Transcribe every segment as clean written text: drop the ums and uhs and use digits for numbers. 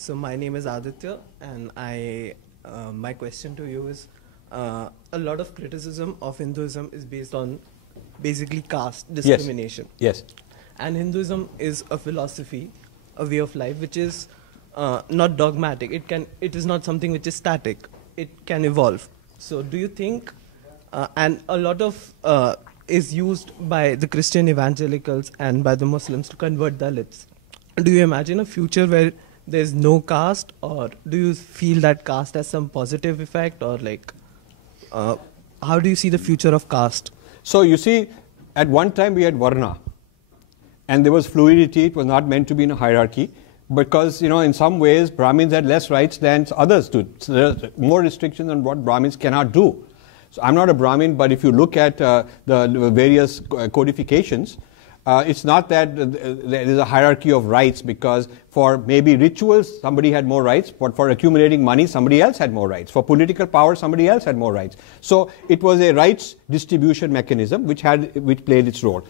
So my name is Aditya, and my question to you is, a lot of criticism of Hinduism is based on basically caste discrimination. Yes. And Hinduism is a philosophy, a way of life, which is not dogmatic. It is not something which is static. It can evolve. So do you think, and a lot of is used by the Christian evangelicals and by the Muslims to convert Dalits. Do you imagine a future where there's no caste, or do you feel that caste has some positive effect, or like, how do you see the future of caste? So you see, at one time we had Varna, and there was fluidity. It was not meant to be in a hierarchy, because in some ways Brahmins had less rights than others did. So there are more restrictions on what Brahmins cannot do. So I'm not a Brahmin, but if you look at the various codifications, it's not that there is a hierarchy of rights, because for maybe rituals somebody had more rights, but for accumulating money somebody else had more rights. For political power somebody else had more rights. So it was a rights distribution mechanism which played its role.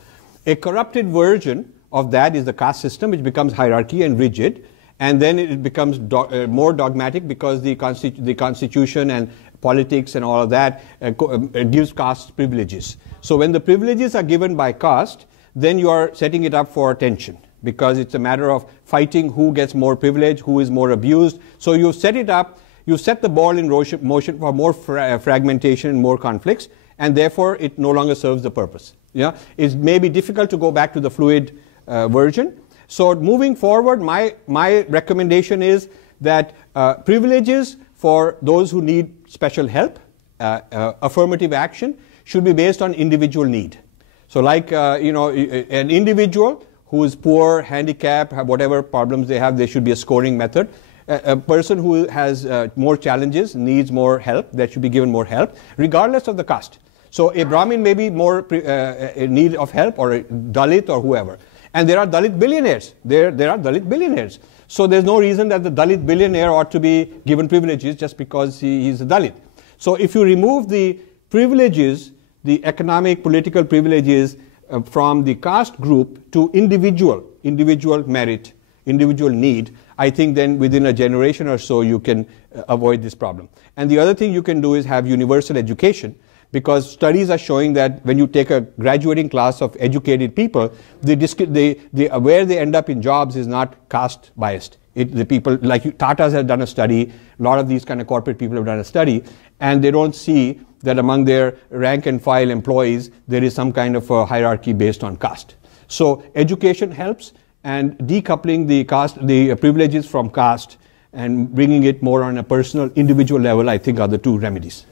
A corrupted version of that is the caste system, which becomes hierarchy and rigid, and then it becomes more dogmatic, because the constitution and politics and all of that gives caste privileges. So when the privileges are given by caste, then you are setting it up for tension, because it's a matter of fighting who gets more privilege, who is more abused. So you set it up, you set the ball in motion for more fragmentation and more conflicts, and therefore it no longer serves the purpose. Yeah, it may be difficult to go back to the fluid version. So moving forward, my recommendation is that privileges for those who need special help, affirmative action, should be based on individual need. So like, an individual who is poor, handicapped, whatever problems they have, there should be a scoring method. A person who has more challenges, needs more help, that should be given more help, regardless of the caste. So a Brahmin may be more in need of help, or a Dalit, or whoever. And there are Dalit billionaires. There are Dalit billionaires. So there's no reason that the Dalit billionaire ought to be given privileges just because he's a Dalit. So if you remove the privileges, the economic, political privileges from the caste group to individual merit, individual need, I think then within a generation or so you can avoid this problem. And the other thing you can do is have universal education, because studies are showing that when you take a graduating class of educated people, where they end up in jobs is not caste biased. The people like Tatas have done a study, a lot of these kind of corporate people have done a study, and they don't see that among their rank and file employees there is some kind of a hierarchy based on caste. So education helps, and decoupling the privileges from caste and bringing it more on a personal, individual level, I think, are the two remedies.